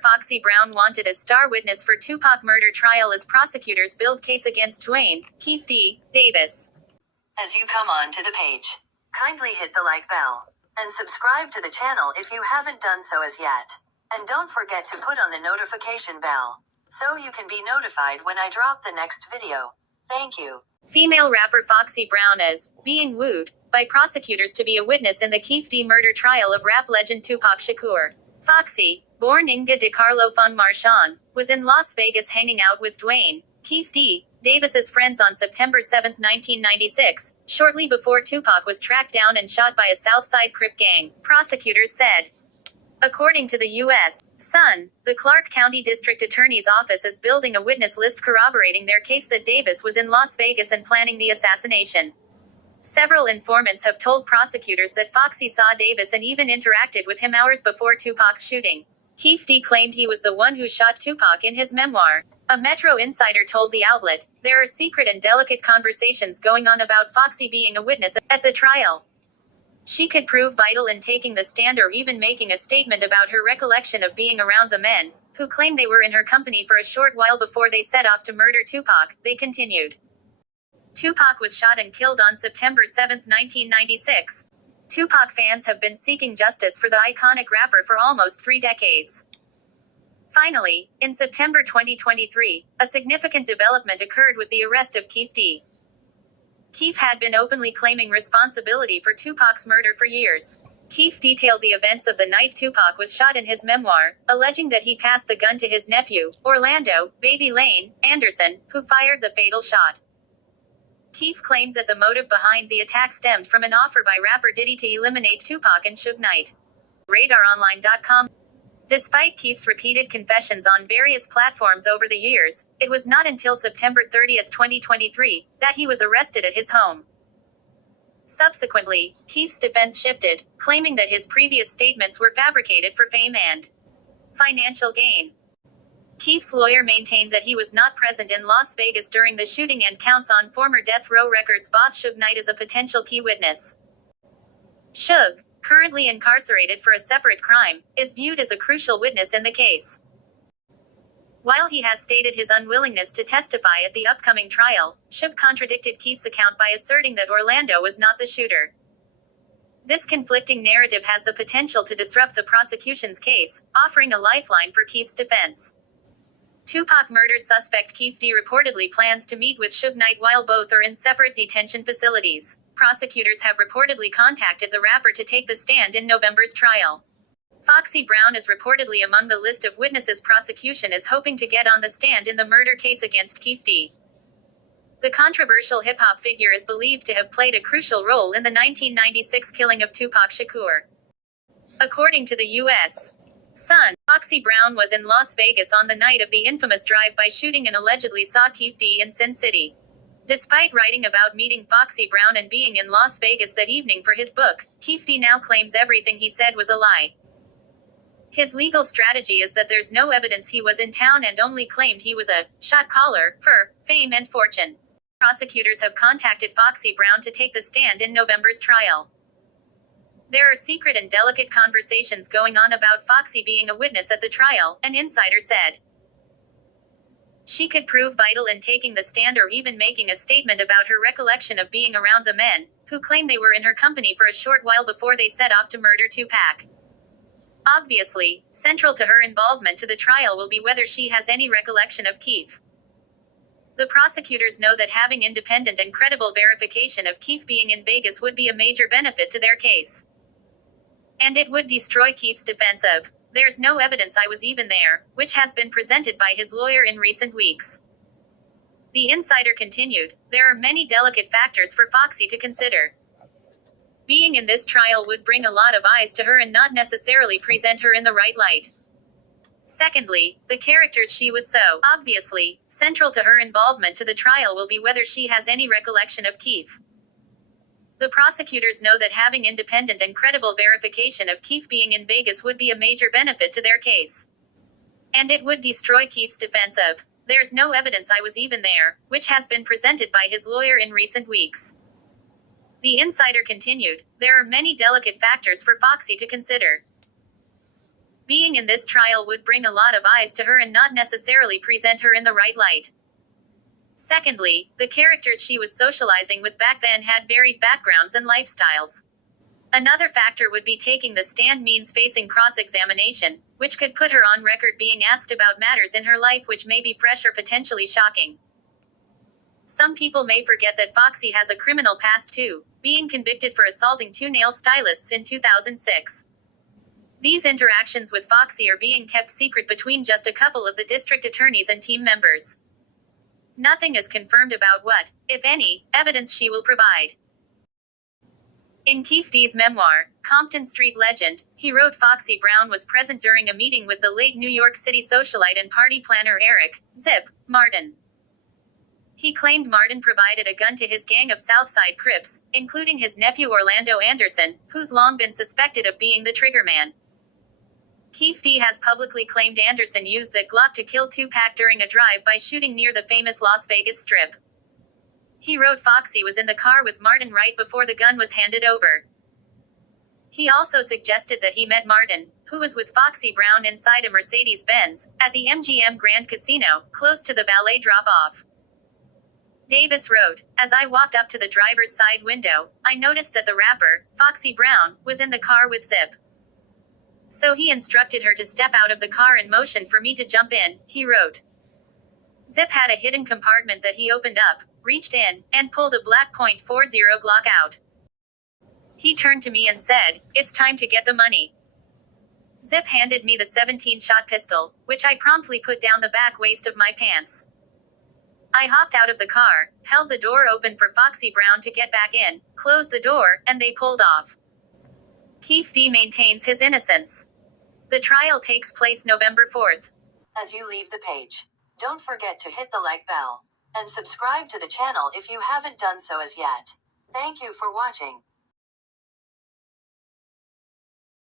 Foxy Brown wanted as star witness for Tupac murder trial as prosecutors build case against Dwayne, Keefe D, Davis. As you come on to the page, kindly hit the like bell and subscribe to the channel if you haven't done so as yet. And don't forget to put on the notification bell so you can be notified when I drop the next video. Thank you. Female rapper Foxy Brown is being wooed by prosecutors to be a witness in the Keefe D murder trial of rap legend Tupac Shakur. Foxy, born Inga de Carlo Fung Marchand, was in Las Vegas hanging out with Dwayne, Keefe D, Davis's friends on September 7, 1996, shortly before Tupac was tracked down and shot by a Southside Crip gang, prosecutors said. According to the U.S. Sun, the Clark County District Attorney's Office is building a witness list corroborating their case that Davis was in Las Vegas and planning the assassination. Several informants have told prosecutors that Foxy saw Davis and even interacted with him hours before Tupac's shooting. Keefe D claimed he was the one who shot Tupac in his memoir. A Metro insider told the outlet, "There are secret and delicate conversations going on about Foxy being a witness at the trial. She could prove vital in taking the stand or even making a statement about her recollection of being around the men, who claim they were in her company for a short while before they set off to murder Tupac," they continued. Tupac was shot and killed on September 7, 1996. Tupac fans have been seeking justice for the iconic rapper for almost 3 decades. Finally, in September 2023, a significant development occurred with the arrest of Keefe D. Keefe had been openly claiming responsibility for Tupac's murder for years. Keefe detailed the events of the night Tupac was shot in his memoir, alleging that he passed the gun to his nephew, Orlando "Baby Lane" Anderson, who fired the fatal shot. Keefe claimed that the motive behind the attack stemmed from an offer by rapper Diddy to eliminate Tupac and Suge Knight. RadarOnline.com. Despite Keefe's repeated confessions on various platforms over the years, it was not until September 30, 2023, that he was arrested at his home. Subsequently, Keefe's defense shifted, claiming that his previous statements were fabricated for fame and financial gain. Keefe's lawyer maintained that he was not present in Las Vegas during the shooting and counts on former Death Row Records boss Suge Knight as a potential key witness. Suge, currently incarcerated for a separate crime, is viewed as a crucial witness in the case. While he has stated his unwillingness to testify at the upcoming trial, Suge contradicted Keefe's account by asserting that Orlando was not the shooter. This conflicting narrative has the potential to disrupt the prosecution's case, offering a lifeline for Keefe's defense. Tupac murder suspect Keefe D reportedly plans to meet with Suge Knight while both are in separate detention facilities. Prosecutors have reportedly contacted the rapper to take the stand in November's trial. Foxy Brown is reportedly among the list of witnesses prosecution is hoping to get on the stand in the murder case against Keefe D. The controversial hip-hop figure is believed to have played a crucial role in the 1996 killing of Tupac Shakur. According to the U.S. Sun, Foxy Brown was in Las Vegas on the night of the infamous drive-by shooting and allegedly saw Keefe D in Sin City. Despite writing about meeting Foxy Brown and being in Las Vegas that evening for his book, Keefe D now claims everything he said was a lie. His legal strategy is that there's no evidence he was in town and only claimed he was a shot caller for fame and fortune. Prosecutors have contacted Foxy Brown to take the stand in November's trial. There are secret and delicate conversations going on about Foxy being a witness at the trial, an insider said. She could prove vital in taking the stand or even making a statement about her recollection of being around the men, who claim they were in her company for a short while before they set off to murder Tupac. Obviously, central to her involvement to the trial will be whether she has any recollection of Keefe. The prosecutors know that having independent and credible verification of Keefe being in Vegas would be a major benefit to their case. And it would destroy Keefe's defense of, "There's no evidence I was even there," which has been presented by his lawyer in recent weeks. The insider continued, "There are many delicate factors for Foxy to consider. Being in this trial would bring a lot of eyes to her and not necessarily present her in the right light. Secondly, the characters she was so, obviously, central to her involvement to the trial will be whether she has any recollection of Keefe. The prosecutors know that having independent and credible verification of Keefe being in Vegas would be a major benefit to their case. And it would destroy Keefe's defense of, 'There's no evidence I was even there,' which has been presented by his lawyer in recent weeks." The insider continued, "There are many delicate factors for Foxy to consider. Being in this trial would bring a lot of eyes to her and not necessarily present her in the right light. Secondly, the characters she was socializing with back then had varied backgrounds and lifestyles. Another factor would be taking the stand means facing cross-examination, which could put her on record being asked about matters in her life which may be fresh or potentially shocking. Some people may forget that Foxy has a criminal past too, being convicted for assaulting 2 nail stylists in 2006. These interactions with Foxy are being kept secret between just a couple of the district attorneys and team members. Nothing is confirmed about what, if any, evidence she will provide. In Keefe D's memoir, Compton Street Legend, he wrote Foxy Brown was present during a meeting with the late New York City socialite and party planner Eric, Zip, Martin. He claimed Martin provided a gun to his gang of Southside Crips, including his nephew Orlando Anderson, who's long been suspected of being the triggerman. Keefe D has publicly claimed Anderson used that Glock to kill Tupac during a drive-by shooting near the famous Las Vegas Strip. He wrote Foxy was in the car with Martin right before the gun was handed over. He also suggested that he met Martin, who was with Foxy Brown inside a Mercedes-Benz, at the MGM Grand Casino, close to the valet drop-off. Davis wrote, as I walked up to the driver's side window, I noticed that the rapper, Foxy Brown, was in the car with Zip. So he instructed her to step out of the car and motioned for me to jump in, he wrote. Zip had a hidden compartment that he opened up, reached in, and pulled a black .40 Glock out. He turned to me and said, it's time to get the money. Zip handed me the 17-shot pistol, which I promptly put down the back waist of my pants. I hopped out of the car, held the door open for Foxy Brown to get back in, closed the door, and they pulled off. Keefe D maintains his innocence. The trial takes place November 4th. As you leave the page, don't forget to hit the like bell and subscribe to the channel if you haven't done so as yet. Thank you for watching.